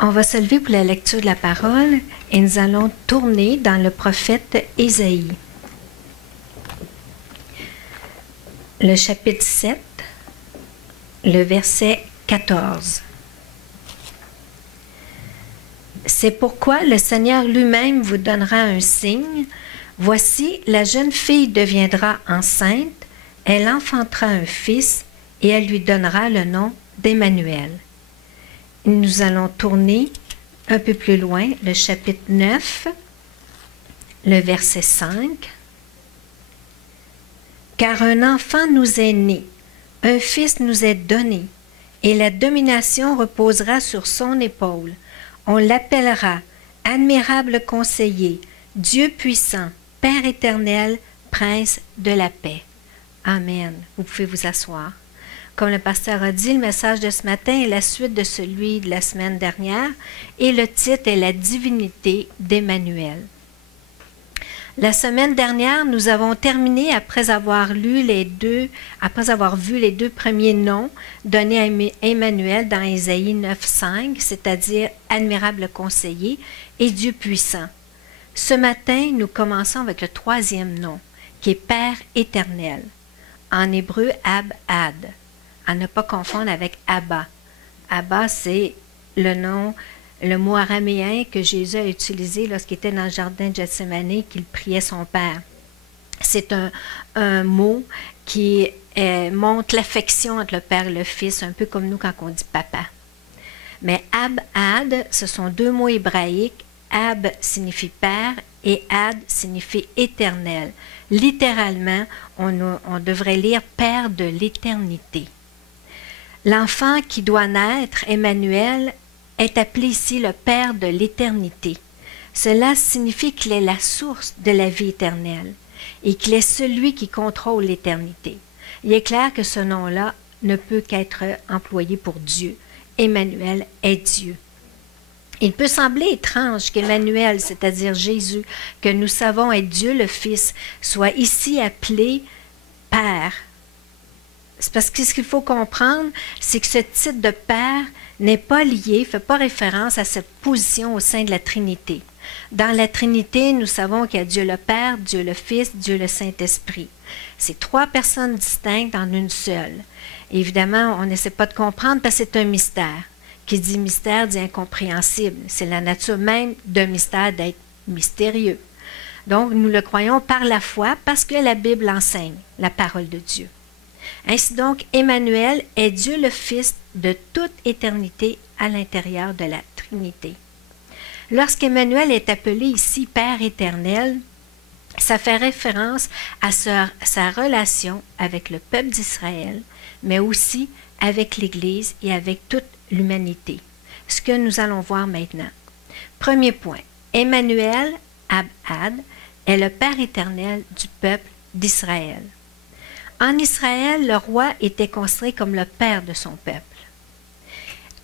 On va se lever pour la lecture de la parole et nous allons tourner dans le prophète Ésaïe. Le chapitre 7, le verset 14. C'est pourquoi le Seigneur lui-même vous donnera un signe. Voici, la jeune fille deviendra enceinte, elle enfantera un fils et elle lui donnera le nom d'Emmanuel. Nous allons tourner un peu plus loin, le chapitre 9, le verset 5. Car un enfant nous est né, un fils nous est donné, et la domination reposera sur son épaule. On l'appellera admirable conseiller, Dieu puissant, Père éternel, Prince de la paix. Amen. Vous pouvez vous asseoir. Comme le pasteur a dit, le message de ce matin est la suite de celui de la semaine dernière et le titre est la divinité d'Emmanuel. La semaine dernière, nous avons terminé après avoir vu les deux premiers noms donnés à Emmanuel dans Ésaïe 9:5, c'est-à-dire admirable conseiller et Dieu puissant. Ce matin, nous commençons avec le troisième nom, qui est Père éternel. En hébreu, Ab-Ad. À ne pas confondre avec Abba. Abba, c'est le mot araméen que Jésus a utilisé lorsqu'il était dans le jardin de Gethsémani, qu'il priait son Père. C'est un mot qui montre l'affection entre le Père et le Fils, un peu comme nous quand on dit papa. Mais Ab-Ad, ce sont deux mots hébraïques. Ab signifie Père et Ad signifie éternel. Littéralement, on devrait lire Père de l'éternité. L'enfant qui doit naître, Emmanuel, est appelé ici le Père de l'éternité. Cela signifie qu'il est la source de la vie éternelle et qu'il est celui qui contrôle l'éternité. Il est clair que ce nom-là ne peut qu'être employé pour Dieu. Emmanuel est Dieu. Il peut sembler étrange qu'Emmanuel, c'est-à-dire Jésus, que nous savons être Dieu le Fils, soit ici appelé Père. C'est parce que ce qu'il faut comprendre, c'est que ce titre de Père n'est pas lié, ne fait pas référence à cette position au sein de la Trinité. Dans la Trinité, nous savons qu'il y a Dieu le Père, Dieu le Fils, Dieu le Saint-Esprit. C'est trois personnes distinctes en une seule. Et évidemment, on n'essaie pas de comprendre parce que c'est un mystère. Qui dit mystère dit incompréhensible. C'est la nature même d'un mystère d'être mystérieux. Donc, nous le croyons par la foi parce que la Bible enseigne la parole de Dieu. Ainsi donc, Emmanuel est Dieu le Fils de toute éternité à l'intérieur de la Trinité. Lorsqu'Emmanuel est appelé ici Père éternel, ça fait référence à sa relation avec le peuple d'Israël, mais aussi avec l'Église et avec toute l'humanité. Ce que nous allons voir maintenant. Premier point, Emmanuel, Ab-Ad, est le Père éternel du peuple d'Israël. En Israël, le roi était considéré comme le père de son peuple.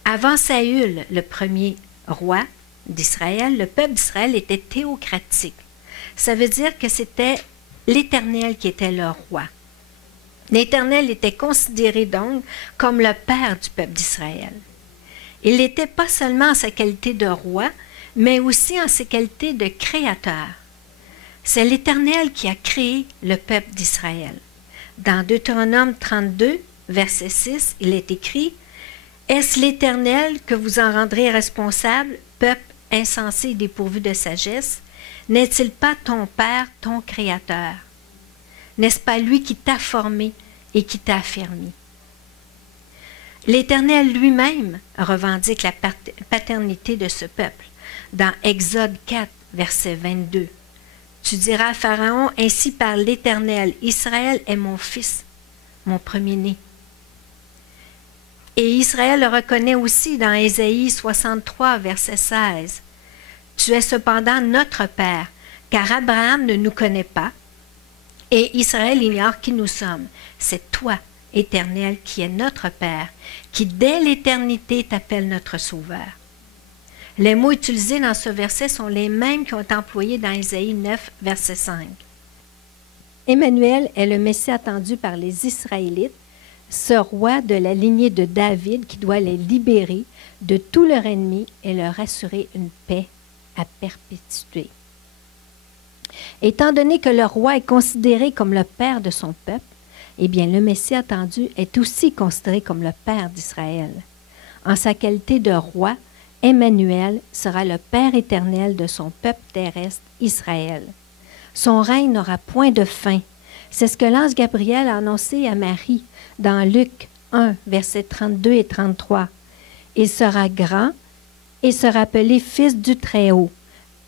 Avant Saül, le premier roi d'Israël, le peuple d'Israël était théocratique. Ça veut dire que c'était l'Éternel qui était leur roi. L'Éternel était considéré donc comme le père du peuple d'Israël. Il n'était pas seulement en sa qualité de roi, mais aussi en sa qualité de créateur. C'est l'Éternel qui a créé le peuple d'Israël. Dans Deutéronome 32, verset 6, il est écrit « Est-ce l'Éternel que vous en rendrez responsable, peuple insensé et dépourvu de sagesse? N'est-il pas ton Père, ton Créateur? N'est-ce pas lui qui t'a formé et qui t'a affermi? » L'Éternel lui-même revendique la paternité de ce peuple. Dans Exode 4, verset 22, tu diras à Pharaon, ainsi parle l'Éternel, Israël est mon fils, mon premier-né. Et Israël le reconnaît aussi dans Ésaïe 63, verset 16. Tu es cependant notre Père, car Abraham ne nous connaît pas, et Israël ignore qui nous sommes. C'est toi, Éternel, qui est notre Père, qui dès l'éternité t'appelle notre Sauveur. Les mots utilisés dans ce verset sont les mêmes qui ont été employés dans Ésaïe 9, verset 5. Emmanuel est le Messie attendu par les Israélites, ce roi de la lignée de David qui doit les libérer de tout leur ennemi et leur assurer une paix à perpétuité. Étant donné que le roi est considéré comme le père de son peuple, eh bien le Messie attendu est aussi considéré comme le père d'Israël. En sa qualité de roi, Emmanuel sera le Père éternel de son peuple terrestre, Israël. Son règne n'aura point de fin. C'est ce que l'ange Gabriel a annoncé à Marie dans Luc 1, versets 32 et 33. Il sera grand et sera appelé Fils du Très-Haut.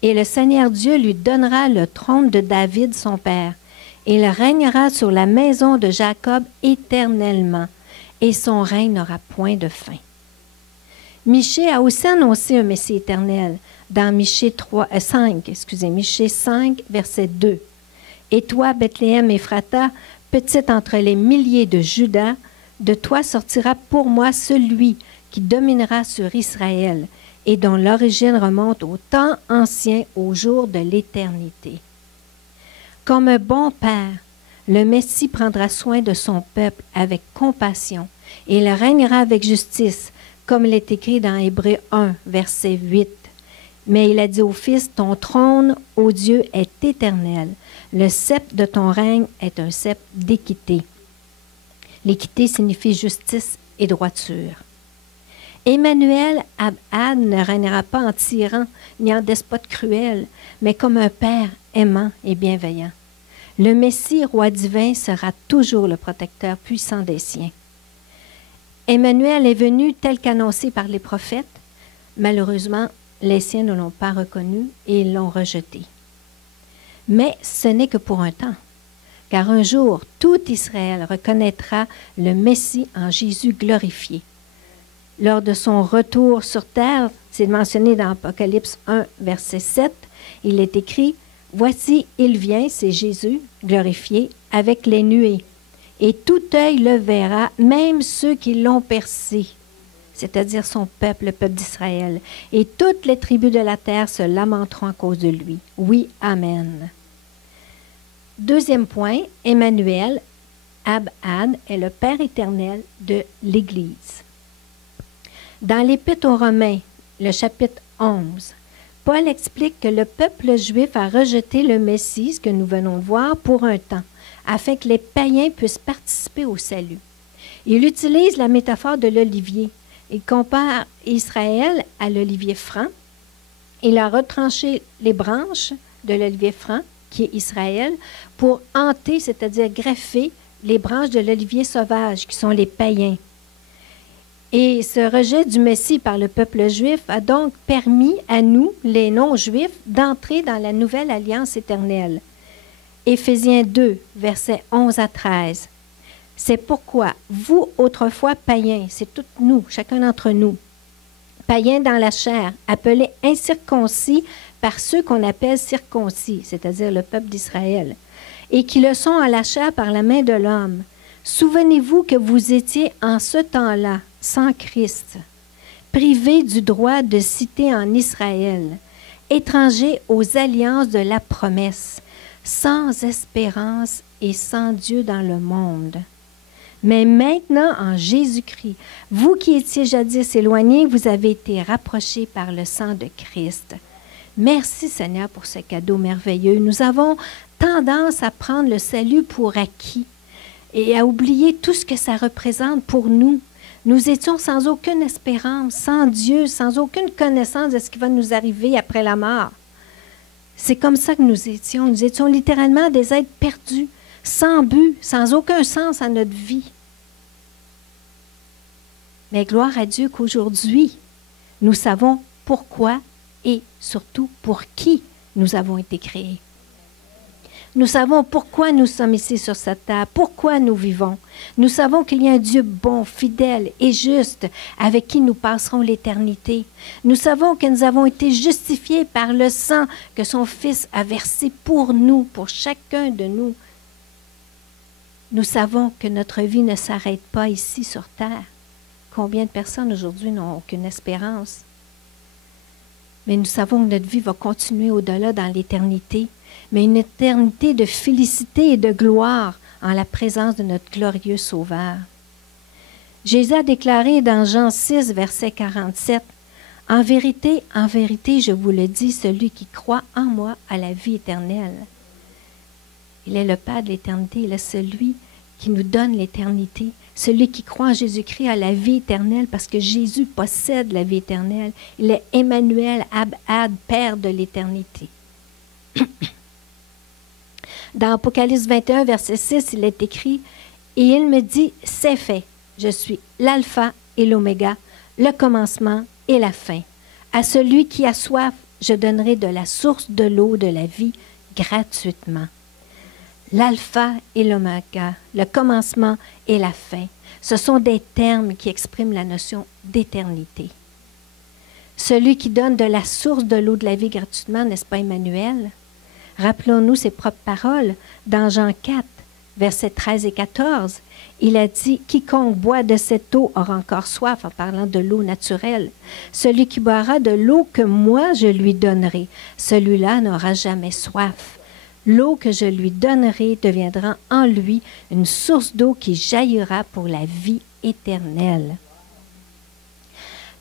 Et le Seigneur Dieu lui donnera le trône de David, son père. Il régnera sur la maison de Jacob éternellement, et son règne n'aura point de fin. Michée a aussi annoncé un Messie éternel dans Michée 5, verset 2. Et toi, Bethléem Éphrata, petite entre les milliers de Juda, de toi sortira pour moi celui qui dominera sur Israël et dont l'origine remonte au temps ancien, au jour de l'éternité. Comme un bon père, le Messie prendra soin de son peuple avec compassion et il régnera avec justice, comme il est écrit dans Hébreux 1, verset 8. Mais il a dit au Fils, ton trône, ô Dieu, est éternel. Le sceptre de ton règne est un sceptre d'équité. L'équité signifie justice et droiture. Emmanuel Abad ne régnera pas en tyran ni en despote cruel, mais comme un père aimant et bienveillant. Le Messie, roi divin, sera toujours le protecteur puissant des siens. Emmanuel est venu tel qu'annoncé par les prophètes. Malheureusement, les siens ne l'ont pas reconnu et ils l'ont rejeté. Mais ce n'est que pour un temps, car un jour, tout Israël reconnaîtra le Messie en Jésus glorifié. Lors de son retour sur terre, c'est mentionné dans Apocalypse 1, verset 7, il est écrit « Voici, il vient, c'est Jésus, glorifié, avec les nuées. Et tout œil le verra, même ceux qui l'ont percé, c'est-à-dire son peuple, le peuple d'Israël. Et toutes les tribus de la terre se lamenteront à cause de lui. Oui, Amen. » Deuxième point, Emmanuel, Abad, est le Père éternel de l'Église. Dans l'Épître aux Romains, le chapitre 11, Paul explique que le peuple juif a rejeté le Messie, ce que nous venons de voir, pour un temps, afin que les païens puissent participer au salut. Il utilise la métaphore de l'olivier. Il compare Israël à l'olivier franc. Il a retranché les branches de l'olivier franc, qui est Israël, pour hanter, c'est-à-dire greffer, les branches de l'olivier sauvage, qui sont les païens. Et ce rejet du Messie par le peuple juif a donc permis à nous, les non-juifs, d'entrer dans la nouvelle alliance éternelle. Éphésiens 2, versets 11 à 13. C'est pourquoi, vous, autrefois païens, c'est tous nous, chacun d'entre nous, païens dans la chair, appelés incirconcis par ceux qu'on appelle circoncis, c'est-à-dire le peuple d'Israël, et qui le sont à la chair par la main de l'homme. Souvenez-vous que vous étiez en ce temps-là, sans Christ, privés du droit de citer en Israël, étrangers aux alliances de la promesse, sans espérance et sans Dieu dans le monde. Mais maintenant, en Jésus-Christ, vous qui étiez jadis éloignés, vous avez été rapprochés par le sang de Christ. Merci Seigneur pour ce cadeau merveilleux. Nous avons tendance à prendre le salut pour acquis et à oublier tout ce que ça représente pour nous. Nous étions sans aucune espérance, sans Dieu, sans aucune connaissance de ce qui va nous arriver après la mort. C'est comme ça que nous étions. Nous étions littéralement des êtres perdus, sans but, sans aucun sens à notre vie. Mais gloire à Dieu qu'aujourd'hui, nous savons pourquoi et surtout pour qui nous avons été créés. Nous savons pourquoi nous sommes ici sur cette terre, pourquoi nous vivons. Nous savons qu'il y a un Dieu bon, fidèle et juste avec qui nous passerons l'éternité. Nous savons que nous avons été justifiés par le sang que son Fils a versé pour nous, pour chacun de nous. Nous savons que notre vie ne s'arrête pas ici sur terre. Combien de personnes aujourd'hui n'ont aucune espérance? Mais nous savons que notre vie va continuer au-delà dans l'éternité, mais une éternité de félicité et de gloire en la présence de notre glorieux Sauveur. Jésus a déclaré dans Jean 6, verset 47, « En vérité, je vous le dis, celui qui croit en moi a la vie éternelle. » Il est le Père de l'éternité, il est celui qui nous donne l'éternité. Celui qui croit en Jésus-Christ a la vie éternelle parce que Jésus possède la vie éternelle. Il est Emmanuel, Ab-Ad, Père de l'éternité. Dans Apocalypse 21, verset 6, il est écrit, « Et il me dit, c'est fait. Je suis l'alpha et l'oméga, le commencement et la fin. À celui qui a soif, je donnerai de la source de l'eau de la vie gratuitement. » L'alpha et l'oméga, le commencement et la fin, ce sont des termes qui expriment la notion d'éternité. Celui qui donne de la source de l'eau de la vie gratuitement, n'est-ce pas Emmanuel? Rappelons-nous ses propres paroles dans Jean 4, versets 13 et 14. Il a dit, « Quiconque boit de cette eau aura encore soif », en parlant de l'eau naturelle. « Celui qui boira de l'eau que moi je lui donnerai, celui-là n'aura jamais soif. L'eau que je lui donnerai deviendra en lui une source d'eau qui jaillira pour la vie éternelle. »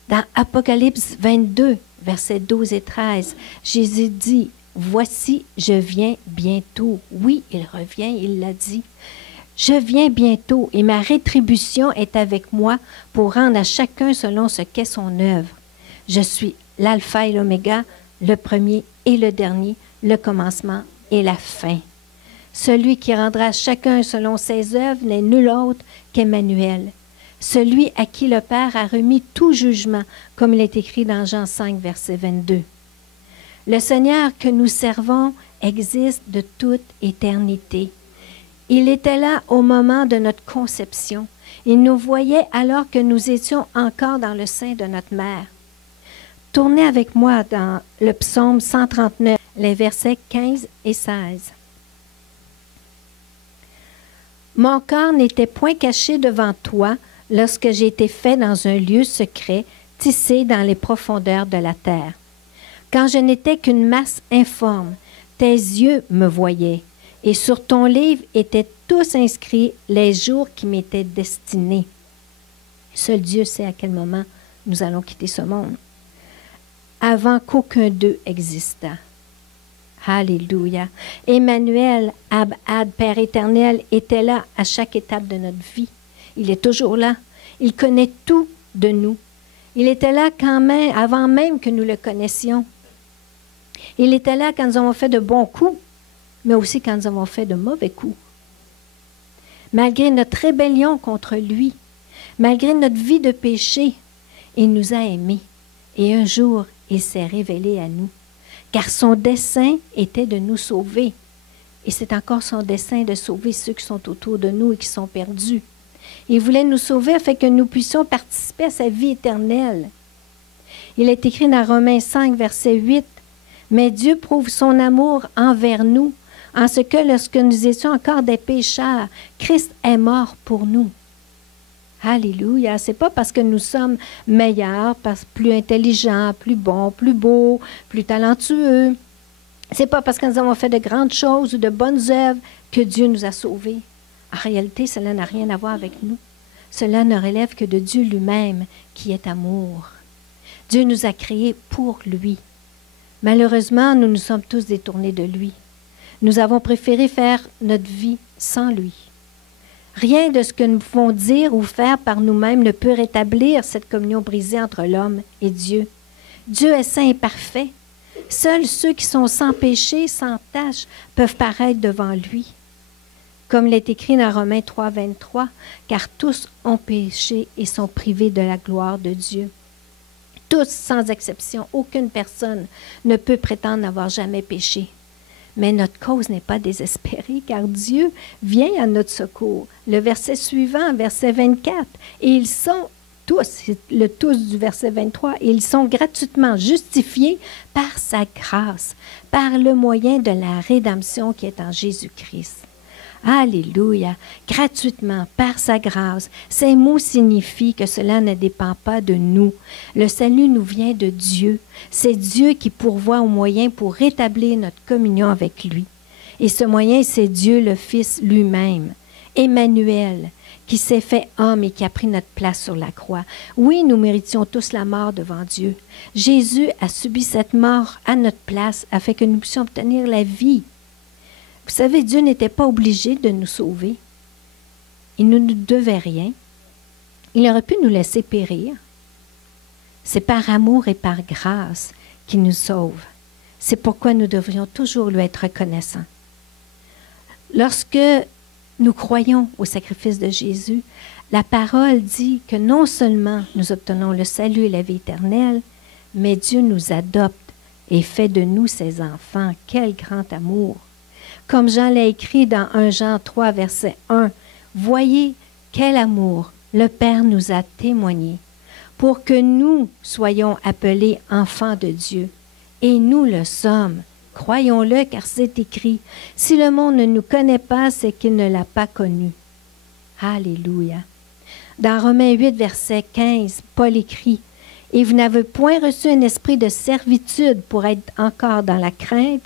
Dans Apocalypse 22, versets 12 et 13, Jésus dit, « Voici, je viens bientôt. » Oui, il revient, il l'a dit. « Je viens bientôt et ma rétribution est avec moi pour rendre à chacun selon ce qu'est son œuvre. Je suis l'alpha et l'oméga, le premier et le dernier, le commencement et la fin. Celui qui rendra à chacun selon ses œuvres n'est nul autre qu'Emmanuel, celui à qui le Père a remis tout jugement, comme il est écrit dans Jean 5, verset 22. Le Seigneur que nous servons existe de toute éternité. Il était là au moment de notre conception. Il nous voyait alors que nous étions encore dans le sein de notre mère. Tournez avec moi dans le psaume 139, les versets 15 et 16. « Mon corps n'était point caché devant toi lorsque j'ai été fait dans un lieu secret, tissé dans les profondeurs de la terre. Quand je n'étais qu'une masse informe, tes yeux me voyaient, et sur ton livre étaient tous inscrits les jours qui m'étaient destinés. Seul Dieu sait à quel moment nous allons quitter ce monde. Avant qu'aucun d'eux existât. » Alléluia. Emmanuel, Ab-Ad, Père éternel, était là à chaque étape de notre vie. Il est toujours là. Il connaît tout de nous. Il était là quand même, avant même que nous le connaissions. Il était là quand nous avons fait de bons coups, mais aussi quand nous avons fait de mauvais coups. Malgré notre rébellion contre lui, malgré notre vie de péché, il nous a aimés. Et un jour, il s'est révélé à nous. Car son dessein était de nous sauver. Et c'est encore son dessein de sauver ceux qui sont autour de nous et qui sont perdus. Il voulait nous sauver afin que nous puissions participer à sa vie éternelle. Il est écrit dans Romains 5, verset 8, « Mais Dieu prouve son amour envers nous, en ce que lorsque nous étions encore des pécheurs, Christ est mort pour nous. » Alléluia. C'est pas parce que nous sommes meilleurs, plus intelligents, plus bons, plus beaux, plus talentueux. C'est pas parce que nous avons fait de grandes choses ou de bonnes œuvres que Dieu nous a sauvés. En réalité, cela n'a rien à voir avec nous. Cela ne relève que de Dieu lui-même, qui est amour. Dieu nous a créés pour lui. Malheureusement, nous nous sommes tous détournés de lui. Nous avons préféré faire notre vie sans lui. Rien de ce que nous pouvons dire ou faire par nous-mêmes ne peut rétablir cette communion brisée entre l'homme et Dieu. Dieu est saint et parfait. Seuls ceux qui sont sans péché, sans tache, peuvent paraître devant lui. Comme l'est écrit dans Romains 3, 23, « Car tous ont péché et sont privés de la gloire de Dieu. » Tous, sans exception, aucune personne ne peut prétendre n'avoir jamais péché. Mais notre cause n'est pas désespérée, car Dieu vient à notre secours. Le verset suivant, verset 24, « Et ils sont tous, le tous du verset 23, et ils sont gratuitement justifiés par sa grâce, par le moyen de la rédemption qui est en Jésus-Christ. » Alléluia! Gratuitement, par sa grâce. Ces mots signifient que cela ne dépend pas de nous. Le salut nous vient de Dieu. C'est Dieu qui pourvoit aux moyens pour rétablir notre communion avec lui. Et ce moyen, c'est Dieu le Fils lui-même, Emmanuel, qui s'est fait homme et qui a pris notre place sur la croix. Oui, nous méritions tous la mort devant Dieu. Jésus a subi cette mort à notre place afin que nous puissions obtenir la vie. Vous savez, Dieu n'était pas obligé de nous sauver. Il ne nous devait rien. Il aurait pu nous laisser périr. C'est par amour et par grâce qu'il nous sauve. C'est pourquoi nous devrions toujours lui être reconnaissants. Lorsque nous croyons au sacrifice de Jésus, la parole dit que non seulement nous obtenons le salut et la vie éternelle, mais Dieu nous adopte et fait de nous ses enfants. Quel grand amour! Comme Jean l'a écrit dans 1 Jean 3, verset 1, « Voyez quel amour le Père nous a témoigné pour que nous soyons appelés enfants de Dieu. Et nous le sommes. Croyons-le, car c'est écrit. Si le monde ne nous connaît pas, c'est qu'il ne l'a pas connu. » Alléluia. Dans Romains 8, verset 15, Paul écrit, « Et vous n'avez point reçu un esprit de servitude pour être encore dans la crainte,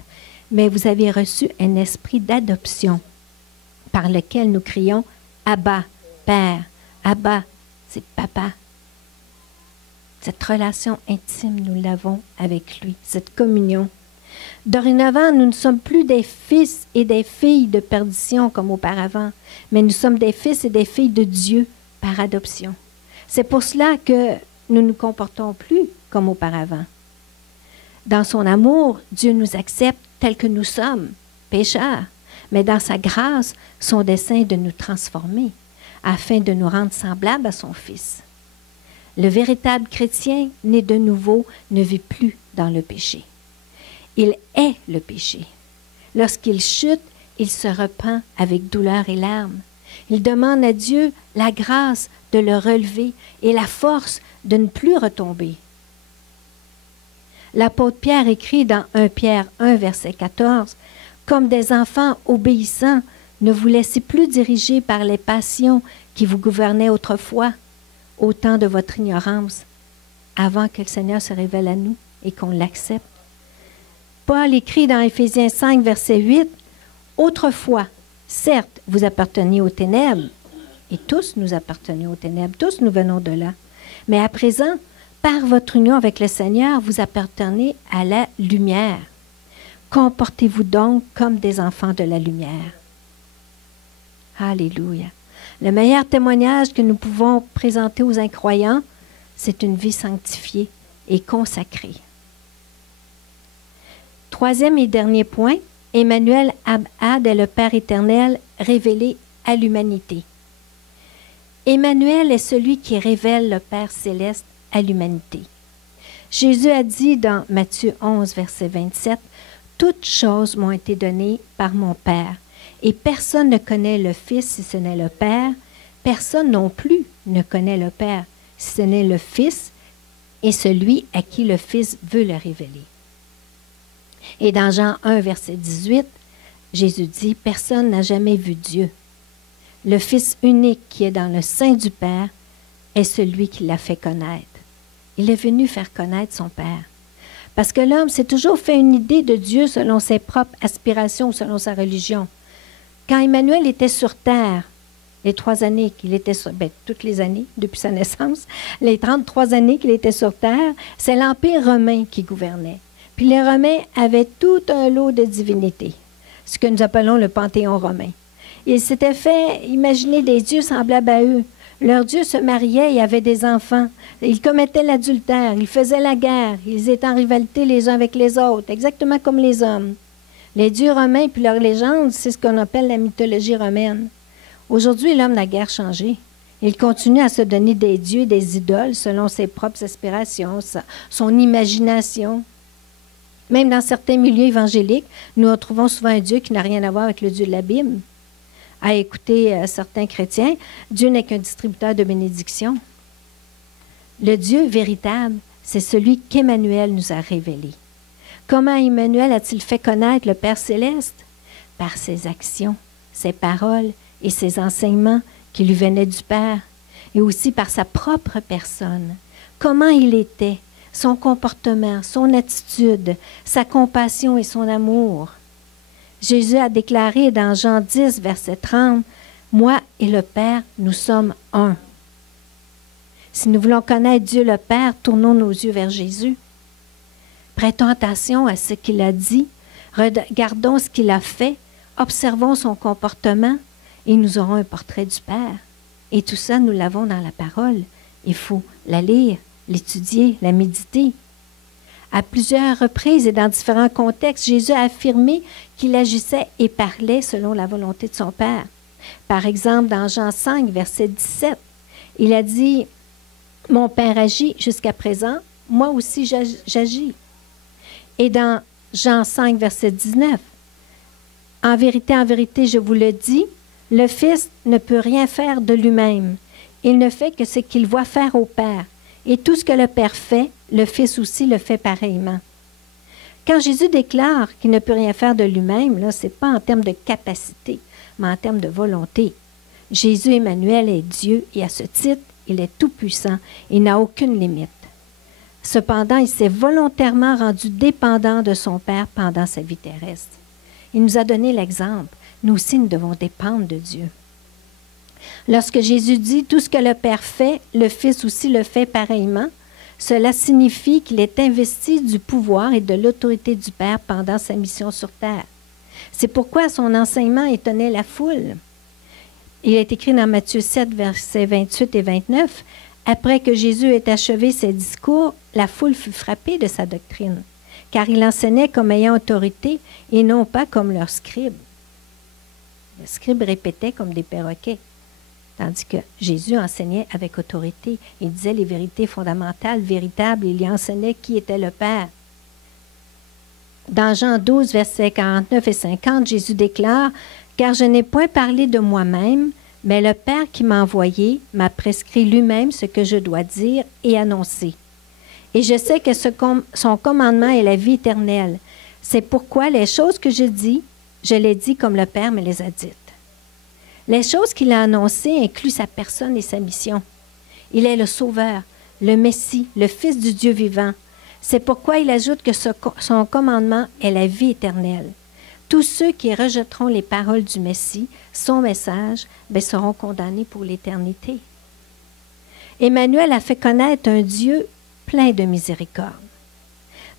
mais vous avez reçu un esprit d'adoption, par lequel nous crions, Abba, Père. Abba, c'est Papa. » Cette relation intime, nous l'avons avec lui, cette communion. Dorénavant, nous ne sommes plus des fils et des filles de perdition comme auparavant, mais nous sommes des fils et des filles de Dieu par adoption. C'est pour cela que nous ne nous comportons plus comme auparavant. Dans son amour, Dieu nous accepte tels que nous sommes, pécheurs, mais dans sa grâce, son dessein est de nous transformer, afin de nous rendre semblables à son Fils. Le véritable chrétien, né de nouveau, ne vit plus dans le péché. Il est le péché. Lorsqu'il chute, il se repent avec douleur et larmes. Il demande à Dieu la grâce de le relever et la force de ne plus retomber. L'apôtre Pierre écrit dans 1 Pierre 1, verset 14, « Comme des enfants obéissants, ne vous laissez plus diriger par les passions qui vous gouvernaient autrefois, au temps de votre ignorance, avant que le Seigneur se révèle à nous et qu'on l'accepte. » Paul écrit dans Éphésiens 5, verset 8, « Autrefois, certes, vous apparteniez aux ténèbres, et tous nous appartenions aux ténèbres, tous nous venons de là. Mais à présent, par votre union avec le Seigneur, vous appartenez à la lumière. Comportez-vous donc comme des enfants de la lumière. » Alléluia. Le meilleur témoignage que nous pouvons présenter aux incroyants, c'est une vie sanctifiée et consacrée. Troisième et dernier point, Emmanuel Abad est le Père éternel révélé à l'humanité. Emmanuel est celui qui révèle le Père céleste à l'humanité. Jésus a dit dans Matthieu 11, verset 27, « Toutes choses m'ont été données par mon Père. Et personne ne connaît le Fils si ce n'est le Père. Personne non plus ne connaît le Père si ce n'est le Fils et celui à qui le Fils veut le révéler. » Et dans Jean 1, verset 18, Jésus dit, « Personne n'a jamais vu Dieu. Le Fils unique qui est dans le sein du Père est celui qui l'a fait connaître. » Il est venu faire connaître son Père. Parce que l'homme s'est toujours fait une idée de Dieu selon ses propres aspirations, selon sa religion. Quand Emmanuel était sur terre, les 3 années qu'il était sur, toutes les années depuis sa naissance, les 33 années qu'il était sur terre, c'est l'Empire romain qui gouvernait. Puis les Romains avaient tout un lot de divinités, ce que nous appelons le panthéon romain. Ils s'étaient fait imaginer des dieux semblables à eux. Leurs dieux se mariaient et avaient des enfants. Ils commettaient l'adultère, ils faisaient la guerre, ils étaient en rivalité les uns avec les autres, exactement comme les hommes. Les dieux romains puis leurs légendes, c'est ce qu'on appelle la mythologie romaine. Aujourd'hui, l'homme n'a guère changé. Il continue à se donner des dieux, des idoles, selon ses propres aspirations, son imagination. Même dans certains milieux évangéliques, nous retrouvons souvent un Dieu qui n'a rien à voir avec le Dieu de la Bible. À écouter certains chrétiens, Dieu n'est qu'un distributeur de bénédictions. Le Dieu véritable, c'est celui qu'Emmanuel nous a révélé. Comment Emmanuel a-t-il fait connaître le Père céleste? Par ses actions, ses paroles et ses enseignements qui lui venaient du Père, et aussi par sa propre personne. Comment il était, son comportement, son attitude, sa compassion et son amour. Jésus a déclaré dans Jean 10, verset 30, « Moi et le Père, nous sommes un. Si nous voulons connaître Dieu le Père, tournons nos yeux vers Jésus. Prêtons attention à ce qu'il a dit, regardons ce qu'il a fait, observons son comportement et nous aurons un portrait du Père. Et tout ça, nous l'avons dans la parole. Il faut la lire, l'étudier, la méditer. À plusieurs reprises et dans différents contextes, Jésus a affirmé qu'il agissait et parlait selon la volonté de son Père. Par exemple, dans Jean 5, verset 17, il a dit « Mon Père agit jusqu'à présent, moi aussi j'agis. » Et dans Jean 5, verset 19, « En vérité, je vous le dis, le Fils ne peut rien faire de lui-même. Il ne fait que ce qu'il voit faire au Père. Et tout ce que le Père fait, le Fils aussi le fait pareillement. » Quand Jésus déclare qu'il ne peut rien faire de lui-même, là, ce n'est pas en termes de capacité, mais en termes de volonté. Jésus Emmanuel est Dieu et à ce titre, il est tout-puissant et n'a aucune limite. Cependant, il s'est volontairement rendu dépendant de son Père pendant sa vie terrestre. Il nous a donné l'exemple. Nous aussi, nous devons dépendre de Dieu. Lorsque Jésus dit « Tout ce que le Père fait, le Fils aussi le fait pareillement », cela signifie qu'il est investi du pouvoir et de l'autorité du Père pendant sa mission sur terre. C'est pourquoi son enseignement étonnait la foule. Il est écrit dans Matthieu 7, versets 28 et 29, « Après que Jésus ait achevé ses discours, la foule fut frappée de sa doctrine, car il enseignait comme ayant autorité et non pas comme leurs scribes. » Les scribes répétaient comme des perroquets, tandis que Jésus enseignait avec autorité. Il disait les vérités fondamentales, véritables, il y enseignait qui était le Père. Dans Jean 12, versets 49 et 50, Jésus déclare « Car je n'ai point parlé de moi-même, mais le Père qui m'a envoyé m'a prescrit lui-même ce que je dois dire et annoncer. Et je sais que son commandement est la vie éternelle. C'est pourquoi les choses que je dis, je les dis comme le Père me les a dites. » Les choses qu'il a annoncées incluent sa personne et sa mission. Il est le Sauveur, le Messie, le Fils du Dieu vivant. C'est pourquoi il ajoute que son commandement est la vie éternelle. Tous ceux qui rejetteront les paroles du Messie, son message, seront condamnés pour l'éternité. Emmanuel a fait connaître un Dieu plein de miséricorde.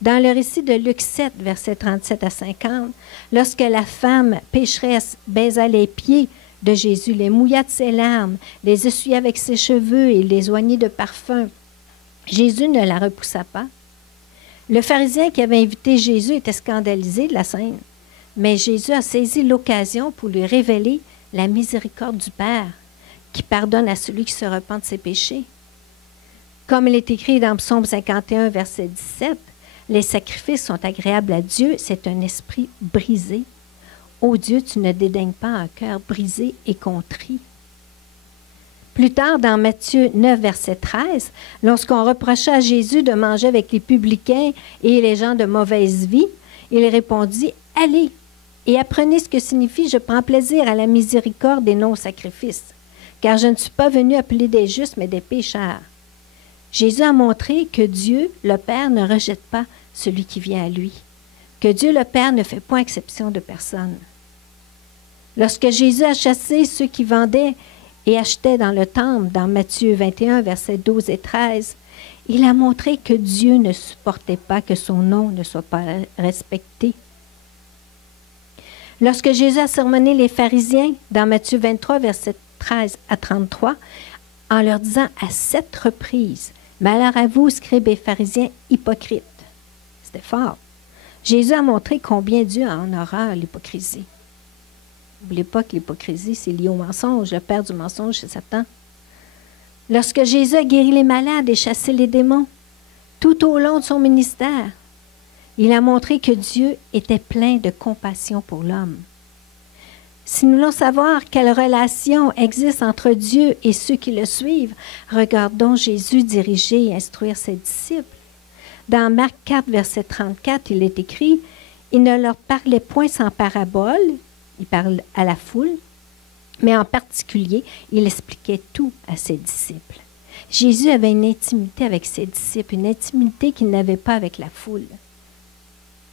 Dans le récit de Luc 7, versets 37 à 50, lorsque la femme pécheresse baisa les pieds de Jésus, les mouilla de ses larmes, les essuya avec ses cheveux et les oignit de parfum, Jésus ne la repoussa pas. Le pharisien qui avait invité Jésus était scandalisé de la scène, mais Jésus a saisi l'occasion pour lui révéler la miséricorde du Père, qui pardonne à celui qui se repent de ses péchés. Comme il est écrit dans Psaume 51, verset 17, « Les sacrifices sont agréables à Dieu, c'est un esprit brisé. Ô Dieu, tu ne dédaignes pas un cœur brisé et contrit. » Plus tard, dans Matthieu 9, verset 13, lorsqu'on reprocha à Jésus de manger avec les publicains et les gens de mauvaise vie, il répondit « Allez et apprenez ce que signifie « Je prends plaisir à la miséricorde et non au sacrifice, car je ne suis pas venu appeler des justes, mais des pécheurs. » Jésus a montré que Dieu, le Père, ne rejette pas celui qui vient à lui, que Dieu, le Père, ne fait point exception de personne. Lorsque Jésus a chassé ceux qui vendaient et achetaient dans le temple, dans Matthieu 21, versets 12 et 13, il a montré que Dieu ne supportait pas que son nom ne soit pas respecté. Lorsque Jésus a sermonné les pharisiens, dans Matthieu 23, versets 13 à 33, en leur disant à 7 reprises, « Malheur à vous, scribes et pharisiens hypocrites. » C'était fort. Jésus a montré combien Dieu a en horreur l'hypocrisie. N'oubliez pas que l'hypocrisie, c'est lié au mensonge. Le père du mensonge, c'est Satan. Lorsque Jésus a guéri les malades et chassé les démons, tout au long de son ministère, il a montré que Dieu était plein de compassion pour l'homme. Si nous voulons savoir quelle relation existe entre Dieu et ceux qui le suivent, regardons Jésus diriger et instruire ses disciples. Dans Marc 4, verset 34, il est écrit « Il ne leur parlait point sans parabole », il parle à la foule, mais en particulier, il expliquait tout à ses disciples. Jésus avait une intimité avec ses disciples, une intimité qu'il n'avait pas avec la foule.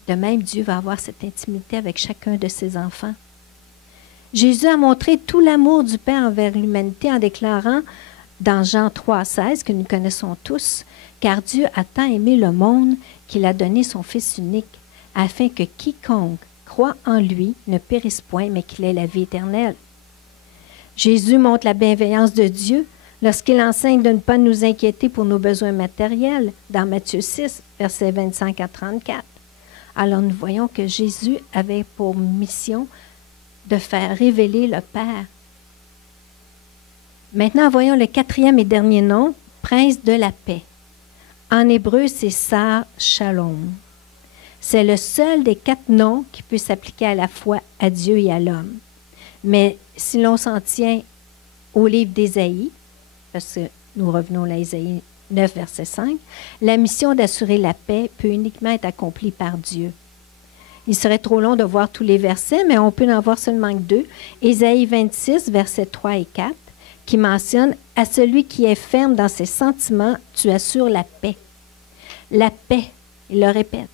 De même, Dieu va avoir cette intimité avec chacun de ses enfants. Jésus a montré tout l'amour du Père envers l'humanité en déclarant dans Jean 3,16, que nous connaissons tous, « Car Dieu a tant aimé le monde qu'il a donné son Fils unique, afin que quiconque croit en lui ne périsse point, mais qu'il ait la vie éternelle. » Jésus montre la bienveillance de Dieu lorsqu'il enseigne de ne pas nous inquiéter pour nos besoins matériels, dans Matthieu 6, versets 25 à 34. Alors nous voyons que Jésus avait pour mission de faire révéler le Père. Maintenant, voyons le quatrième et dernier nom, Prince de la paix. En hébreu, c'est Sar Shalom. C'est le seul des 4 noms qui peut s'appliquer à la fois à Dieu et à l'homme. Mais si l'on s'en tient au livre d'Ésaïe, parce que nous revenons à Ésaïe 9, verset 5, la mission d'assurer la paix peut uniquement être accomplie par Dieu. Il serait trop long de voir tous les versets, mais on peut en voir seulement que 2. Ésaïe 26, versets 3 et 4, qui mentionne « À celui qui est ferme dans ses sentiments, tu assures la paix. » La paix, il le répète,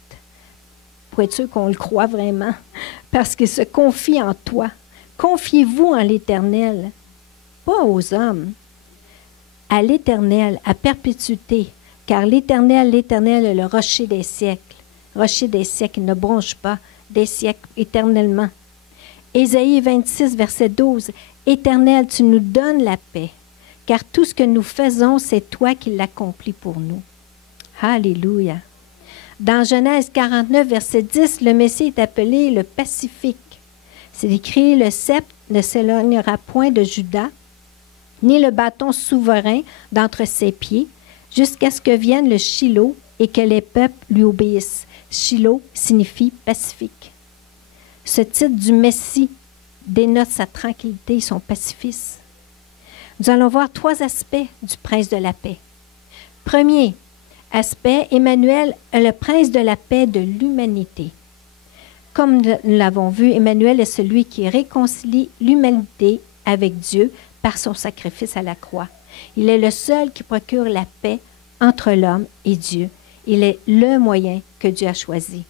pour être sûr qu'on le croit vraiment, parce qu'il se confie en toi. Confiez-vous en l'Éternel, pas aux hommes, à l'Éternel, à perpétuité, car l'Éternel est le rocher des siècles. Rocher des siècles, il ne bronche pas, des siècles éternellement. Ésaïe 26, verset 12, « Éternel, tu nous donnes la paix, car tout ce que nous faisons, c'est toi qui l'accomplis pour nous. » Alléluia. Dans Genèse 49, verset 10, le Messie est appelé le pacifique. C'est écrit, « Le sceptre ne s'éloignera point de Juda, ni le bâton souverain d'entre ses pieds, jusqu'à ce que vienne le Shilo et que les peuples lui obéissent. » Shilo signifie pacifique. Ce titre du Messie dénote sa tranquillité et son pacifisme. Nous allons voir 3 aspects du prince de la paix. Premier aspect, Emmanuel est le prince de la paix de l'humanité. Comme nous l'avons vu, Emmanuel est celui qui réconcilie l'humanité avec Dieu par son sacrifice à la croix. Il est le seul qui procure la paix entre l'homme et Dieu. Il est le moyen que Dieu a choisi.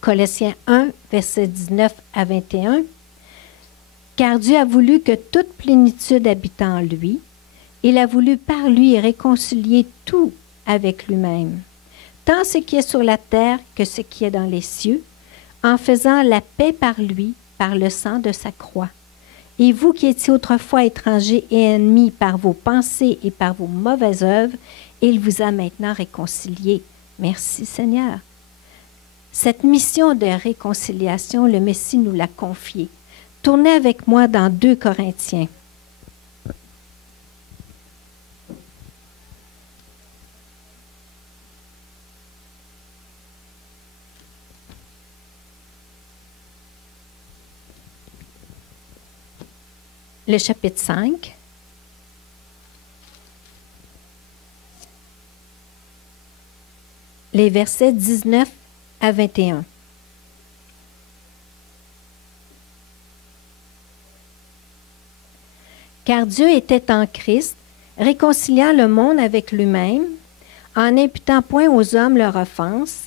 Colossiens 1, versets 19 à 21. « Car Dieu a voulu que toute plénitude habite en lui. Il a voulu par lui réconcilier tout avec lui-même, tant ce qui est sur la terre que ce qui est dans les cieux, en faisant la paix par lui, par le sang de sa croix. Et vous qui étiez autrefois étrangers et ennemis par vos pensées et par vos mauvaises œuvres, il vous a maintenant réconciliés. » Merci Seigneur. Cette mission de réconciliation, le Messie nous l'a confiée. Tournez avec moi dans 2 Corinthiens. Le chapitre 5. Les versets 19 à 21. Car Dieu était en Christ, réconciliant le monde avec lui-même, en n'imputant point aux hommes leur offense,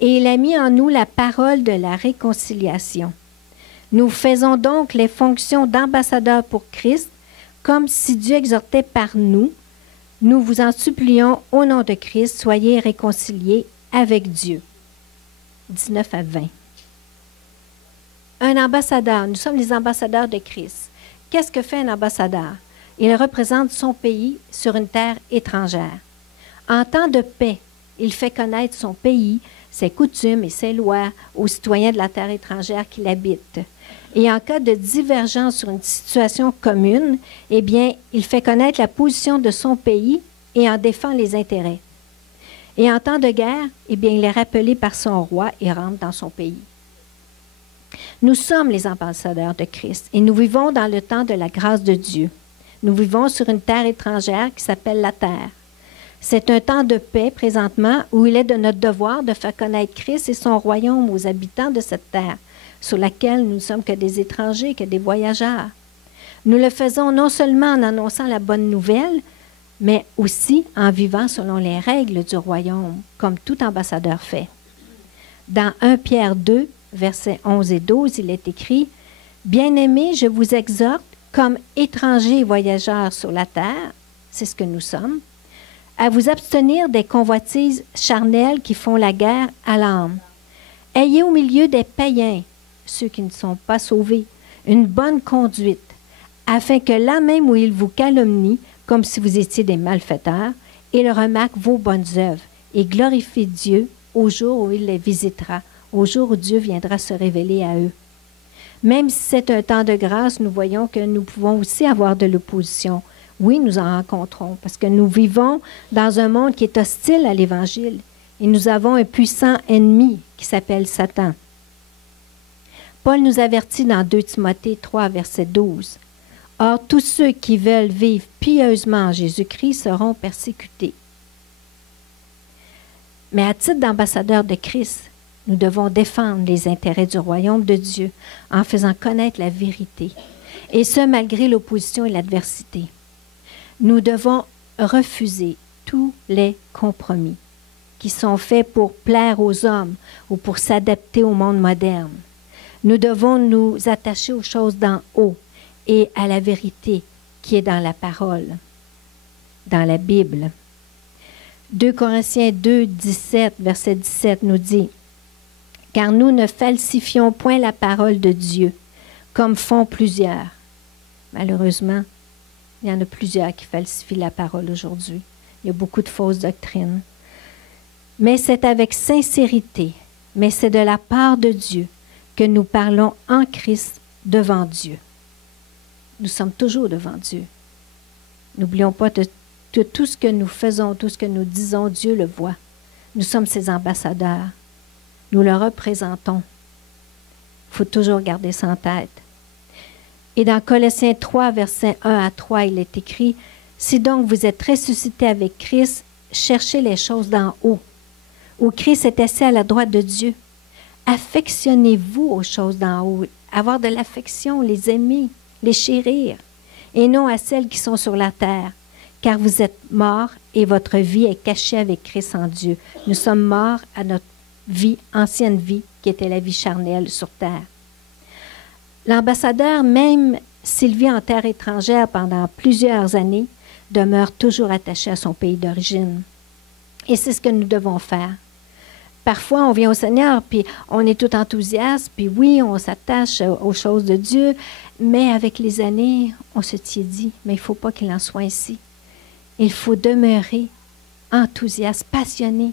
et il a mis en nous la parole de la réconciliation. Nous faisons donc les fonctions d'ambassadeurs pour Christ, comme si Dieu exhortait par nous. Nous vous en supplions au nom de Christ, soyez réconciliés avec Dieu. 19 à 20. Un ambassadeur, nous sommes les ambassadeurs de Christ. Qu'est-ce que fait un ambassadeur? Il représente son pays sur une terre étrangère. En temps de paix, il fait connaître son pays, ses coutumes et ses lois aux citoyens de la terre étrangère qui l'habitent. Et en cas de divergence sur une situation commune, eh bien, il fait connaître la position de son pays et en défend les intérêts. Et en temps de guerre, eh bien, il est rappelé par son roi et rentre dans son pays. Nous sommes les ambassadeurs de Christ et nous vivons dans le temps de la grâce de Dieu. Nous vivons sur une terre étrangère qui s'appelle la terre. C'est un temps de paix présentement où il est de notre devoir de faire connaître Christ et son royaume aux habitants de cette terre, sur laquelle nous ne sommes que des étrangers, que des voyageurs. Nous le faisons non seulement en annonçant la bonne nouvelle, mais aussi en vivant selon les règles du royaume, comme tout ambassadeur fait. Dans 1 Pierre 2, versets 11 et 12, il est écrit « Bien-aimés, je vous exhorte, comme étrangers et voyageurs sur la terre, c'est ce que nous sommes, à vous abstenir des convoitises charnelles qui font la guerre à l'âme. Ayez au milieu des païens, ceux qui ne sont pas sauvés, une bonne conduite, afin que là même où ils vous calomnient, comme si vous étiez des malfaiteurs, ils remarquent vos bonnes œuvres et glorifient Dieu au jour où il les visitera, au jour où Dieu viendra se révéler à eux. Même si c'est un temps de grâce, nous voyons que nous pouvons aussi avoir de l'opposition. Oui, nous en rencontrons, parce que nous vivons dans un monde qui est hostile à l'Évangile, et nous avons un puissant ennemi qui s'appelle Satan. Paul nous avertit dans 2 Timothée 3, verset 12. « Or, tous ceux qui veulent vivre pieusement en Jésus-Christ seront persécutés. » Mais à titre d'ambassadeur de Christ, nous devons défendre les intérêts du royaume de Dieu en faisant connaître la vérité, et ce, malgré l'opposition et l'adversité. Nous devons refuser tous les compromis qui sont faits pour plaire aux hommes ou pour s'adapter au monde moderne. Nous devons nous attacher aux choses d'en haut et à la vérité qui est dans la parole, dans la Bible. 2 Corinthiens 2, 17, verset 17 nous dit « Car nous ne falsifions point la parole de Dieu, comme font plusieurs. » Malheureusement, il y en a plusieurs qui falsifient la parole aujourd'hui. Il y a beaucoup de fausses doctrines. Mais c'est avec sincérité, mais c'est de la part de Dieu que nous parlons en Christ devant Dieu. Nous sommes toujours devant Dieu. N'oublions pas que tout ce que nous faisons, tout ce que nous disons, Dieu le voit. Nous sommes ses ambassadeurs. Nous le représentons. Il faut toujours garder ça en tête. Et dans Colossiens 3, versets 1 à 3, il est écrit « Si donc vous êtes ressuscités avec Christ, cherchez les choses d'en haut, où Christ est assis à la droite de Dieu. Affectionnez-vous aux choses d'en haut, avoir de l'affection, les aimer, les chérir, et non à celles qui sont sur la terre, car vous êtes morts et votre vie est cachée avec Christ en Dieu. Nous sommes morts à notre vie, ancienne vie, qui était la vie charnelle sur terre. » L'ambassadeur, même s'il vit en terre étrangère pendant plusieurs années, demeure toujours attaché à son pays d'origine. Et c'est ce que nous devons faire. Parfois, on vient au Seigneur, puis on est tout enthousiaste, puis oui, on s'attache aux choses de Dieu, mais avec les années, on se tiédit. Mais il ne faut pas qu'il en soit ainsi. Il faut demeurer enthousiaste, passionné,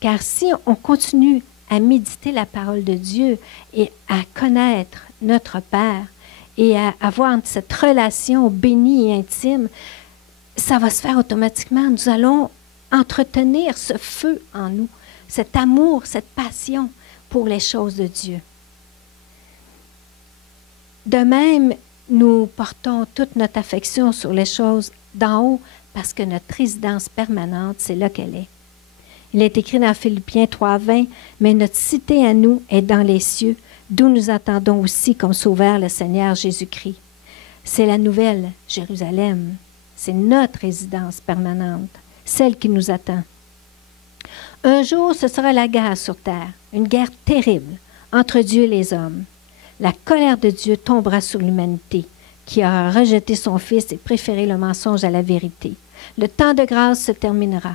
car si on continue à méditer la parole de Dieu et à connaître notre Père et à avoir cette relation bénie et intime, ça va se faire automatiquement. Nous allons entretenir ce feu en nous, cet amour, cette passion pour les choses de Dieu. De même, nous portons toute notre affection sur les choses d'en haut parce que notre résidence permanente, c'est là qu'elle est. Il est écrit dans Philippiens 3,20 « Mais notre cité à nous est dans les cieux, d'où nous attendons aussi comme sauveur le Seigneur Jésus-Christ. » C'est la nouvelle Jérusalem. C'est notre résidence permanente, celle qui nous attend. Un jour, ce sera la guerre sur terre, une guerre terrible entre Dieu et les hommes. La colère de Dieu tombera sur l'humanité, qui aura rejeté son Fils et préféré le mensonge à la vérité. Le temps de grâce se terminera.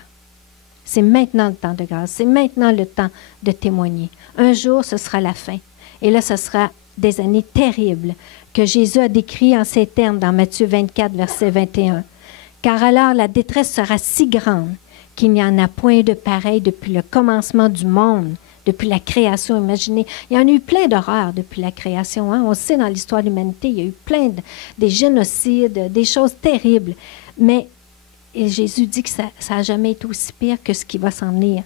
C'est maintenant le temps de grâce, c'est maintenant le temps de témoigner. Un jour, ce sera la fin. Et là, ce sera des années terribles que Jésus a décrit en ces termes dans Matthieu 24, verset 21. « Car alors la détresse sera si grande qu'il n'y en a point de pareil depuis le commencement du monde, depuis la création. » Imaginez, il y en a eu plein d'horreurs depuis la création. Hein? On sait dans l'histoire de l'humanité, il y a eu plein des génocides, des choses terribles. Mais et Jésus dit que ça n'a jamais été aussi pire que ce qui va s'en venir.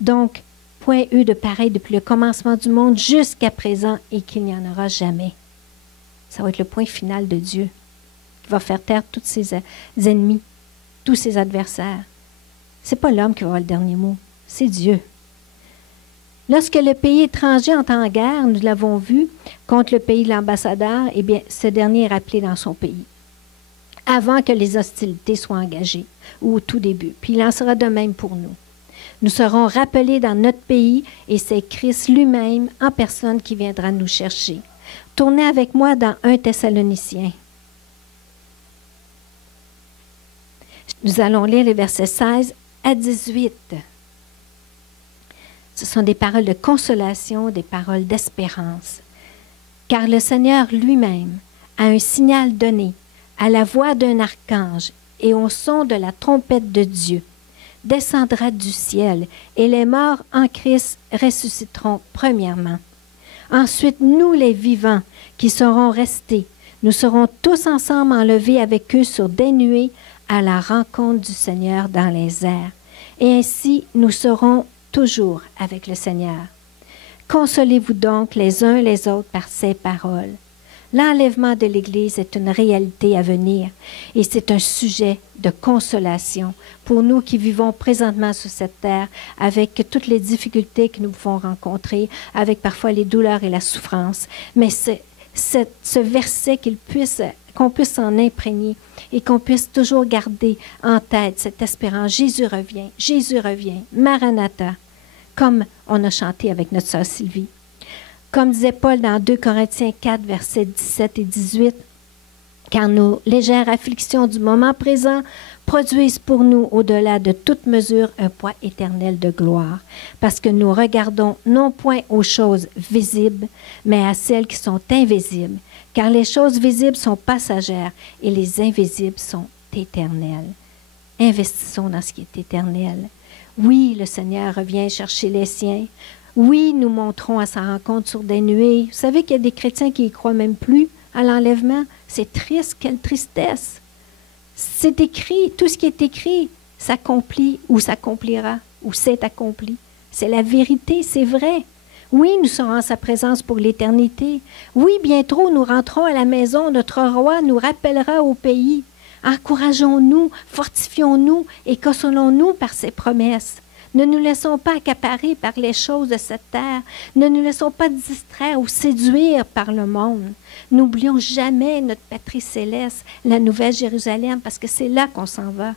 Donc, point eu de pareil depuis le commencement du monde jusqu'à présent et qu'il n'y en aura jamais. Ça va être le point final de Dieu qui va faire taire tous ses ennemis, tous ses adversaires. Ce n'est pas l'homme qui va avoir le dernier mot, c'est Dieu. Lorsque le pays étranger entre en guerre, nous l'avons vu, contre le pays de l'ambassadeur, eh bien, ce dernier est rappelé dans son pays, avant que les hostilités soient engagées, ou au tout début. Puis il en sera de même pour nous. Nous serons rappelés dans notre pays et c'est Christ lui-même en personne qui viendra nous chercher. Tournez avec moi dans 1 Thessaloniciens. Nous allons lire les versets 16 à 18. Ce sont des paroles de consolation, des paroles d'espérance. Car le Seigneur lui-même a un signal donné à la voix d'un archange et au son de la trompette de Dieu, descendra du ciel et les morts en Christ ressusciteront premièrement. Ensuite, nous les vivants qui serons restés, nous serons tous ensemble enlevés avec eux sur des nuées à la rencontre du Seigneur dans les airs. Et ainsi, nous serons toujours avec le Seigneur. Consolez-vous donc les uns les autres par ces paroles. L'enlèvement de l'Église est une réalité à venir et c'est un sujet de consolation pour nous qui vivons présentement sur cette terre avec toutes les difficultés que nous pouvons rencontrer, avec parfois les douleurs et la souffrance. Mais ce verset qu'on puisse s'en imprégner et qu'on puisse toujours garder en tête cette espérance. Jésus revient, Maranatha, comme on a chanté avec notre sœur Sylvie. Comme disait Paul dans 2 Corinthiens 4, versets 17 et 18, « Car nos légères afflictions du moment présent produisent pour nous, au-delà de toute mesure, un poids éternel de gloire, parce que nous regardons non point aux choses visibles, mais à celles qui sont invisibles, car les choses visibles sont passagères et les invisibles sont éternelles. » Investissons dans ce qui est éternel. Oui, le Seigneur revient chercher les siens. Oui, nous monterons à sa rencontre sur des nuées. Vous savez qu'il y a des chrétiens qui n'y croient même plus à l'enlèvement. C'est triste, quelle tristesse. C'est écrit, tout ce qui est écrit s'accomplit ou s'accomplira ou s'est accompli. C'est la vérité, c'est vrai. Oui, nous serons en sa présence pour l'éternité. Oui, bientôt nous rentrons à la maison. Notre roi nous rappellera au pays. Encourageons-nous, fortifions-nous et consolons-nous par ses promesses. Ne nous laissons pas accaparer par les choses de cette terre. Ne nous laissons pas distraire ou séduire par le monde. N'oublions jamais notre patrie céleste, la Nouvelle Jérusalem, parce que c'est là qu'on s'en va.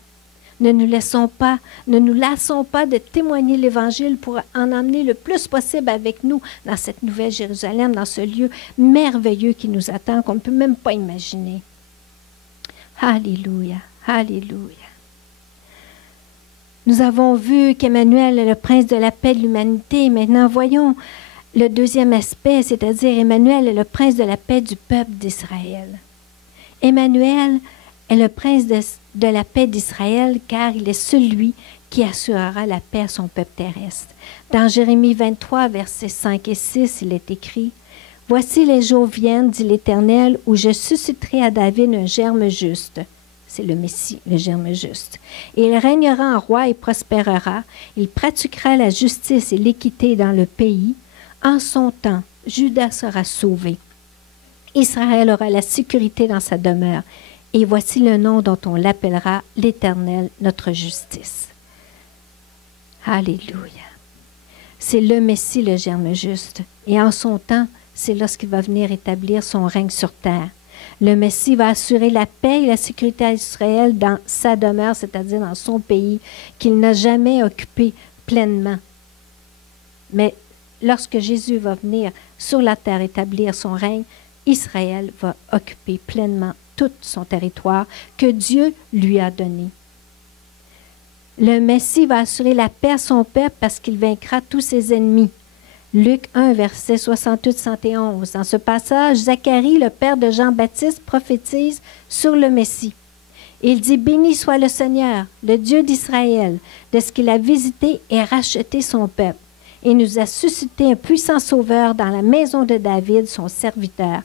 Ne nous lassons pas de témoigner l'Évangile pour en emmener le plus possible avec nous dans cette Nouvelle Jérusalem, dans ce lieu merveilleux qui nous attend, qu'on ne peut même pas imaginer. Alléluia, alléluia. Nous avons vu qu'Emmanuel est le prince de la paix de l'humanité. Maintenant, voyons le deuxième aspect, c'est-à-dire Emmanuel est le prince de la paix du peuple d'Israël. Emmanuel est le prince de la paix d'Israël car il est celui qui assurera la paix à son peuple terrestre. Dans Jérémie 23, versets 5 et 6, il est écrit « Voici les jours viennent, dit l'Éternel, où je susciterai à David un germe juste. » C'est le Messie, le germe juste. Et il régnera en roi et prospérera. Il pratiquera la justice et l'équité dans le pays. En son temps, Juda sera sauvé. Israël aura la sécurité dans sa demeure. Et voici le nom dont on l'appellera l'Éternel, notre justice. Alléluia. C'est le Messie, le germe juste. Et en son temps, c'est lorsqu'il va venir établir son règne sur terre. Le Messie va assurer la paix et la sécurité à Israël dans sa demeure, c'est-à-dire dans son pays, qu'il n'a jamais occupé pleinement. Mais lorsque Jésus va venir sur la terre établir son règne, Israël va occuper pleinement tout son territoire que Dieu lui a donné. Le Messie va assurer la paix à son peuple parce qu'il vaincra tous ses ennemis. Luc 1, versets 68-71. Dans ce passage, Zacharie, le père de Jean-Baptiste, prophétise sur le Messie. Il dit « Béni soit le Seigneur, le Dieu d'Israël, de ce qu'il a visité et racheté son peuple, et nous a suscité un puissant sauveur dans la maison de David, son serviteur,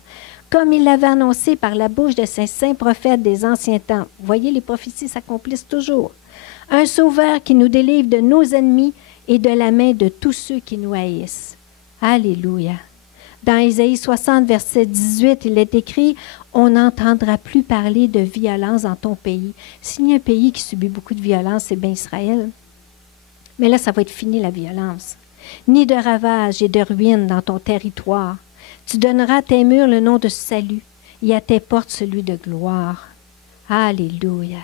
comme il l'avait annoncé par la bouche de ses saints prophètes des anciens temps. » Vous voyez, les prophéties s'accomplissent toujours. « Un sauveur qui nous délivre de nos ennemis et de la main de tous ceux qui nous haïssent. » Alléluia. Dans Isaïe 60, verset 18, il est écrit « On n'entendra plus parler de violence dans ton pays. » S'il y a un pays qui subit beaucoup de violence, c'est bien Israël. Mais là, ça va être fini, la violence. « Ni de ravages et de ruines dans ton territoire. Tu donneras à tes murs le nom de salut et à tes portes celui de gloire. » Alléluia.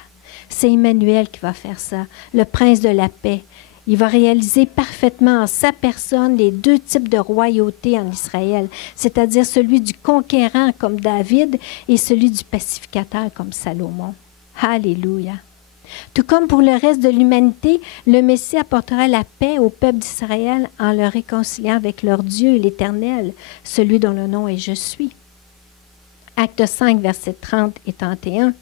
C'est Emmanuel qui va faire ça, le prince de la paix. Il va réaliser parfaitement en sa personne les deux types de royauté en Israël, c'est-à-dire celui du conquérant comme David et celui du pacificateur comme Salomon. Alléluia. Tout comme pour le reste de l'humanité, le Messie apportera la paix au peuple d'Israël en le réconciliant avec leur Dieu, l'Éternel, celui dont le nom est « Je suis ». Acte 5, versets 30 et 31.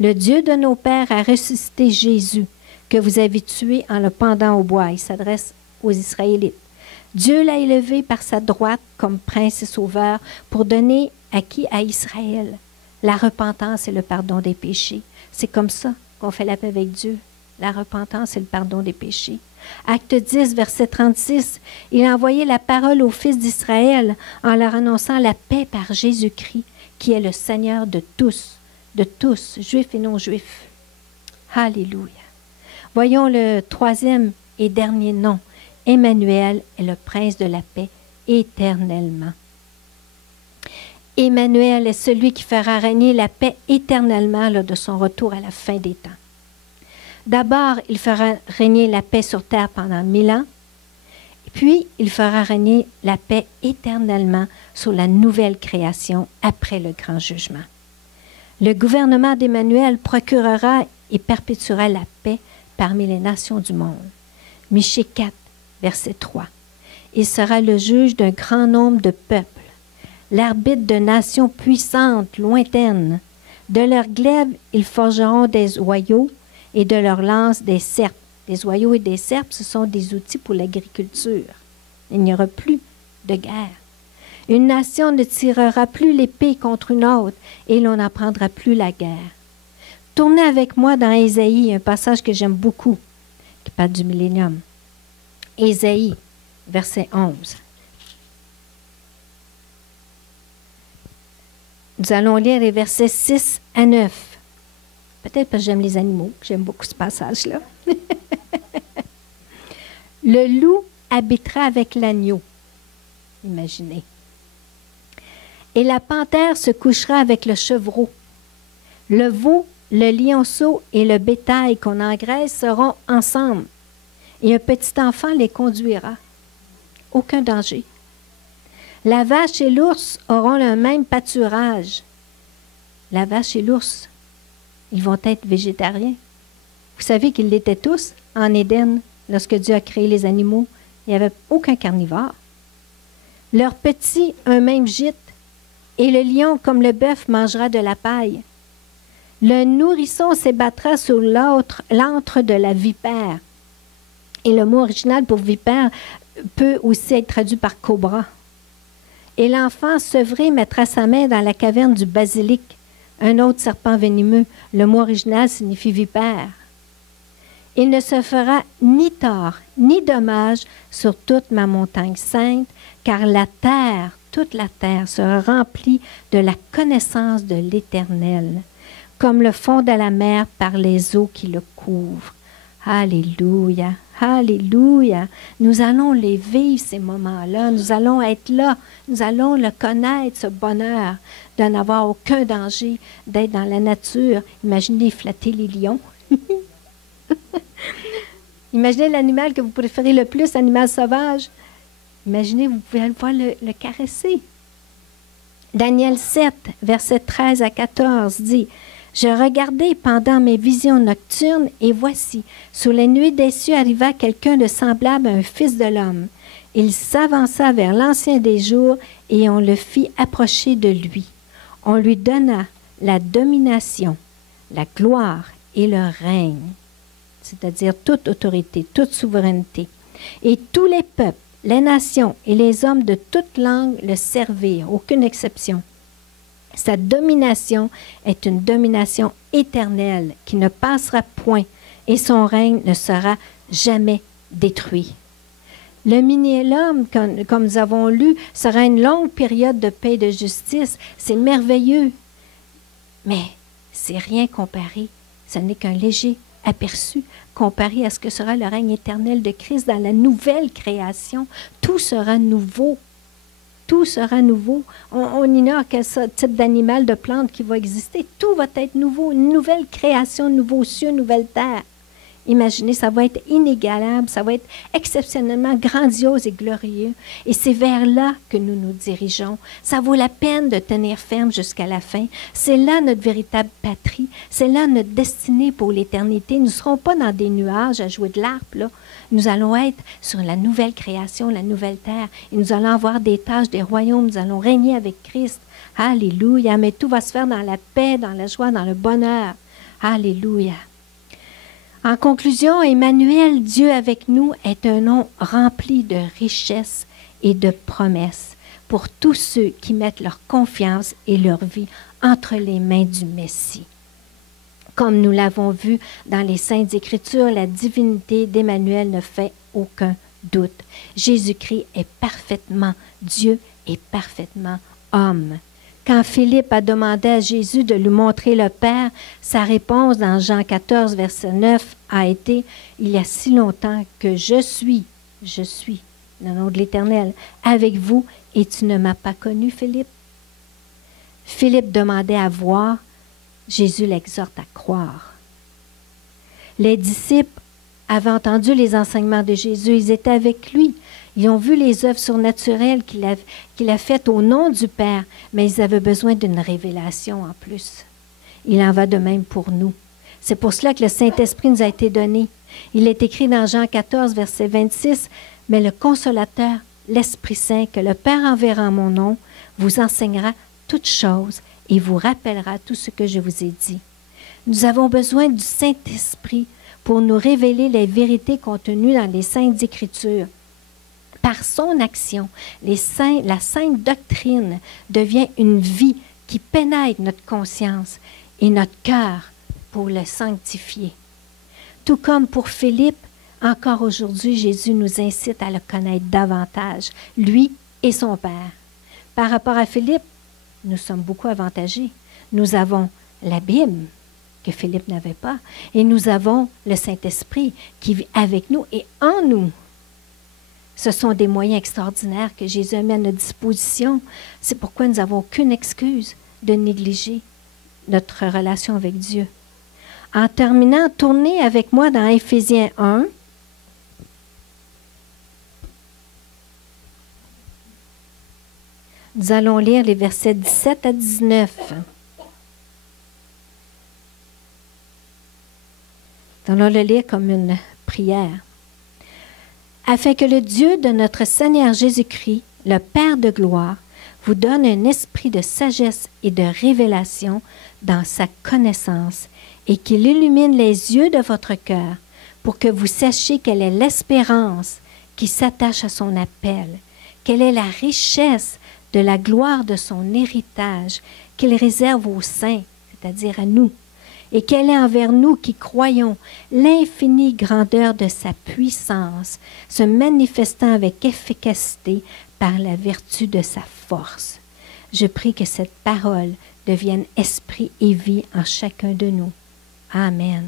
Le Dieu de nos pères a ressuscité Jésus, que vous avez tué en le pendant au bois. Il s'adresse aux Israélites. Dieu l'a élevé par sa droite comme prince et sauveur pour donner à qui? À Israël la repentance et le pardon des péchés. C'est comme ça qu'on fait la paix avec Dieu, la repentance et le pardon des péchés. Acte 10, verset 36, il a envoyé la parole aux fils d'Israël en leur annonçant la paix par Jésus-Christ, qui est le Seigneur de tous, juifs et non-juifs. Alléluia. Voyons le troisième et dernier nom. Emmanuel est le prince de la paix éternellement. Emmanuel est celui qui fera régner la paix éternellement lors de son retour à la fin des temps. D'abord, il fera régner la paix sur terre pendant 1000 ans, puis il fera régner la paix éternellement sur la nouvelle création après le grand jugement. Le gouvernement d'Emmanuel procurera et perpétuera la paix parmi les nations du monde. Michée 4, verset 3. Il sera le juge d'un grand nombre de peuples, l'arbitre de nations puissantes, lointaines. De leurs glaives, ils forgeront des oyaux et de leurs lances des serpes. Des oyaux et des serpes, ce sont des outils pour l'agriculture. Il n'y aura plus de guerre. Une nation ne tirera plus l'épée contre une autre et l'on n'apprendra plus la guerre. Tournez avec moi dans Ésaïe, un passage que j'aime beaucoup, qui parle du millénium. Ésaïe, verset 11. Nous allons lire les versets 6 à 9. Peut-être parce que j'aime les animaux, j'aime beaucoup ce passage-là. Le loup habitera avec l'agneau. Imaginez. Et la panthère se couchera avec le chevreau. Le veau, le lionceau et le bétail qu'on engraisse seront ensemble. Et un petit enfant les conduira. Aucun danger. La vache et l'ours auront le même pâturage. La vache et l'ours, ils vont être végétariens. Vous savez qu'ils l'étaient tous en Éden, lorsque Dieu a créé les animaux. Il n'y avait aucun carnivore. Leurs petits, un même gîte, et le lion, comme le bœuf, mangera de la paille. Le nourrisson s'ébattra sur l'antre de la vipère. Et le mot original pour vipère peut aussi être traduit par cobra. Et l'enfant sevré mettra sa main dans la caverne du basilic, un autre serpent venimeux. Le mot original signifie vipère. Il ne se fera ni tort ni dommage sur toute ma montagne sainte, car la terre, toute la terre sera remplie de la connaissance de l'Éternel, comme le fond de la mer par les eaux qui le couvrent. Alléluia, alléluia. Nous allons les vivre, ces moments-là. Nous allons être là. Nous allons le connaître, ce bonheur de n'avoir aucun danger, d'être dans la nature. Imaginez flatter les lions. Imaginez l'animal que vous préférez le plus, animal sauvage. Imaginez, vous pouvez le voir le caresser. Daniel 7, versets 13 à 14 dit « Je regardais pendant mes visions nocturnes, et voici, sous les nuées des cieux arriva quelqu'un de semblable à un fils de l'homme. Il s'avança vers l'Ancien des jours, et on le fit approcher de lui. On lui donna la domination, la gloire et le règne, c'est-à-dire toute autorité, toute souveraineté. Et tous les peuples, les nations et les hommes de toute langue le servirent, aucune exception. Sa domination est une domination éternelle qui ne passera point et son règne ne sera jamais détruit. Le millénium, comme nous avons lu, sera une longue période de paix et de justice. C'est merveilleux. Mais c'est rien comparé. Ce n'est qu'un léger aperçu comparé à ce que sera le règne éternel de Christ dans la nouvelle création. Tout sera nouveau. Tout sera nouveau. On ignore quel type d'animal, de plante qui va exister. Tout va être nouveau. Une nouvelle création, nouveau cieux, nouvelle terre. Imaginez, ça va être inégalable, ça va être exceptionnellement grandiose et glorieux. Et c'est vers là que nous nous dirigeons. Ça vaut la peine de tenir ferme jusqu'à la fin. C'est là notre véritable patrie. C'est là notre destinée pour l'éternité. Nous ne serons pas dans des nuages à jouer de l'harpe, là. Nous allons être sur la nouvelle création, la nouvelle terre. Et nous allons avoir des tâches, des royaumes. Nous allons régner avec Christ. Alléluia. Mais tout va se faire dans la paix, dans la joie, dans le bonheur. Alléluia. En conclusion, Emmanuel, Dieu avec nous, est un nom rempli de richesses et de promesses pour tous ceux qui mettent leur confiance et leur vie entre les mains du Messie. Comme nous l'avons vu dans les Saintes Écritures, la divinité d'Emmanuel ne fait aucun doute. Jésus-Christ est parfaitement Dieu et parfaitement homme. Quand Philippe a demandé à Jésus de lui montrer le Père, sa réponse dans Jean 14, verset 9, a été « Il y a si longtemps que je suis, le nom de l'Éternel, avec vous, et tu ne m'as pas connu, Philippe. » Philippe demandait à voir, Jésus l'exhorte à croire. Les disciples avaient entendu les enseignements de Jésus, ils étaient avec lui. Ils ont vu les œuvres surnaturelles qu'il a faites au nom du Père, mais ils avaient besoin d'une révélation en plus. Il en va de même pour nous. C'est pour cela que le Saint-Esprit nous a été donné. Il est écrit dans Jean 14, verset 26, « Mais le Consolateur, l'Esprit Saint, que le Père enverra en mon nom, vous enseignera toutes choses et vous rappellera tout ce que je vous ai dit. » Nous avons besoin du Saint-Esprit pour nous révéler les vérités contenues dans les Saintes Écritures. Par son action, la sainte doctrine devient une vie qui pénètre notre conscience et notre cœur pour le sanctifier. Tout comme pour Philippe, encore aujourd'hui, Jésus nous incite à le connaître davantage, lui et son Père. Par rapport à Philippe, nous sommes beaucoup avantagés. Nous avons la Bible, que Philippe n'avait pas, et nous avons le Saint-Esprit qui vit avec nous et en nous. Ce sont des moyens extraordinaires que Jésus a mis à notre disposition. C'est pourquoi nous n'avons aucune excuse de négliger notre relation avec Dieu. En terminant, tournez avec moi dans Éphésiens 1. Nous allons lire les versets 17 à 19. Nous allons le lire comme une prière. Afin que le Dieu de notre Seigneur Jésus-Christ, le Père de gloire, vous donne un esprit de sagesse et de révélation dans sa connaissance et qu'il illumine les yeux de votre cœur pour que vous sachiez quelle est l'espérance qui s'attache à son appel, quelle est la richesse de la gloire de son héritage qu'il réserve aux saints, c'est-à-dire à nous, et quelle est envers nous qui croyons l'infinie grandeur de sa puissance, se manifestant avec efficacité par la vertu de sa force. Je prie que cette parole devienne esprit et vie en chacun de nous. Amen.